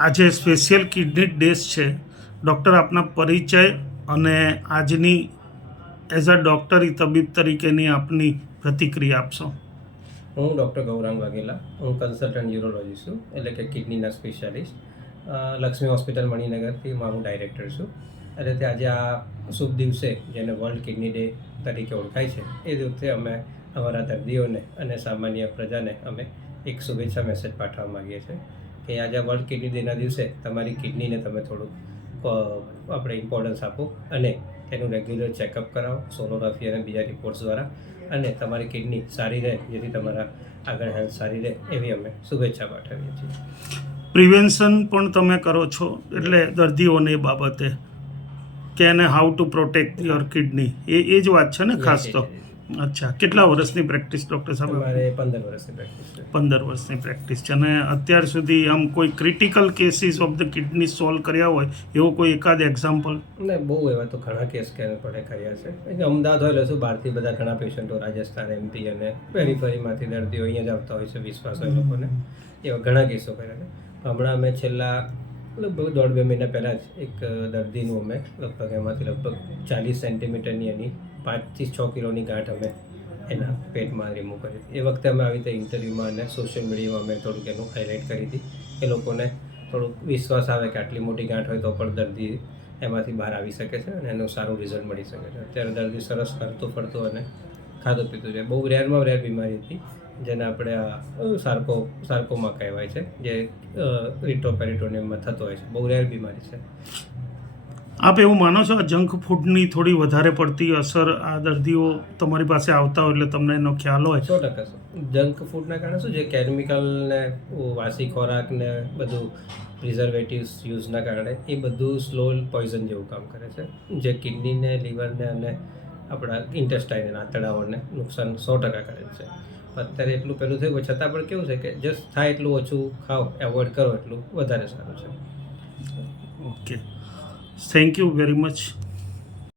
આજે special kidney days છે. Doctor, આપના પરિચય અને આજની એઝ અ ડૉક્ટરી તબીબ તરીકેની આપની પ્રતિક્રિયા આપશો. હું ડૉક્ટર ગૌરાંગ વાઘેલા, હું કન્સલ્ટન્ટ યુરોલોજીસ્ટ છું, એટલે કે કિડનીના સ્પેશિયાલિસ્ટ. લક્ષ્મી હોસ્પિટલ મણિનગરથી હું ડાયરેક્ટર છું. એટલે આજે આ શુભ દિવસે, જેને વર્લ્ડ કિડની ડે તરીકે ઓળખાય છે, એ દિવસે અમે અમારા દર્દીઓને અને સામાન્ય પ્રજાને અમે એક શુભેચ્છા મેસેજ પાઠવવા માગીએ છીએ કે આજે વર્લ્ડ કિડની ડેના દિવસે તમારી કિડનીને તમે થોડુંક આપણે ઇમ્પોર્ટન્સ આપો અને તેનું રેગ્યુલર ચેકઅપ કરાવો સોનોગ્રાફી અને બીજા રિપોર્ટ્સ દ્વારા, અને તમારી કિડની સારી રહે, જેથી તમારા આગળ હેલ્થ સારી રહે, એવી અમે શુભેચ્છા પાઠવીએ છીએ. પ્રિવેન્શન પણ તમે કરો છો, એટલે દર્દીઓને એ બાબતે કે એને how to protect your kidney, એ જ વાત છે ને ખાસ તો. અચ્છા, કેટલા વર્ષની પ્રેક્ટિસ ડૉક્ટર સાહેબ? અમારે 15 વર્ષની પ્રેક્ટિસ છે. 15 વર્ષની પ્રેક્ટિસ છે. અને અત્યાર સુધી આમ કોઈ critical cases of the kidney solve કર્યા હોય એવો કોઈ એકાદ એક્ઝામ્પલ? ને બહુ એવા તો ઘણા કેસ પડે કર્યા છે. અમદાવાદ હોય એટલે શું, બહારથી બધા ઘણા પેશન્ટો રાજસ્થાન, એમપી અને પેરીફરીમાંથી દર્દીઓ અહીંયા જ આવતા હોય છે, વિશ્વાસ હોય લોકોને, એવા ઘણા કેસો કર્યા છે. હમણાં અમે છેલ્લા લગભગ 1.5-2 મહિના પહેલાં જ એક દર્દીનું અમે લગભગ 40 સેન્ટીમીટરની એની 5 થી 6 કિલોની ગાંઠ અમે એના પેટમાં રિમૂવ કરી. એ વખતે અમે આવી રીતે ઇન્ટરવ્યૂમાં અને સોશિયલ મીડિયામાં અમે થોડુંક એનું હાઇલાઇટ કરી હતી કે લોકોને થોડુંક વિશ્વાસ આવે કે આટલી મોટી ગાંઠ હોય તો પણ દર્દી એમાંથી બહાર આવી શકે છે અને એનું સારું રિઝલ્ટ મળી શકે છે. અત્યારે દર્દી સરસ ફરતો ફરતો અને ખાધું પીતું છે. બહુ રેરમાં રેર બીમારી હતી, જેને આપણે સાર્કોમા કહેવાય છે, જે રિટ્રોપેરિટોનિયમમાં થતો હોય છે. બહુ રેર બીમારી છે. આપ એવું માનો છો આ જંક ફૂડની થોડી વધારે પડતી અસર આ દર્દીઓ તમારી પાસે આવતા હોય એટલે તમને એનો ખ્યાલ હોય? 100% જંક ફૂડના કારણે શું છે, કેમિકલ ને વાસી ખોરાક ને બધું પ્રિઝર્વેટિવ્સ યુઝના કારણે એ બધું સ્લો પોઈઝન જેવું કામ કરે છે, જે કિડનીને, લીવરને અને આપણા ઇન્ટેસ્ટાઇન આંતરડાઓને નુકસાન 100% કરે છે. અત્યારે એટલું પેલું થયું છતાં પણ કેવું છે કે જસ્ટ થાય એટલું ઓછું ખાઓ, એવોઇડ કરો એટલું વધારે સારું છે. Okay, thank you very much.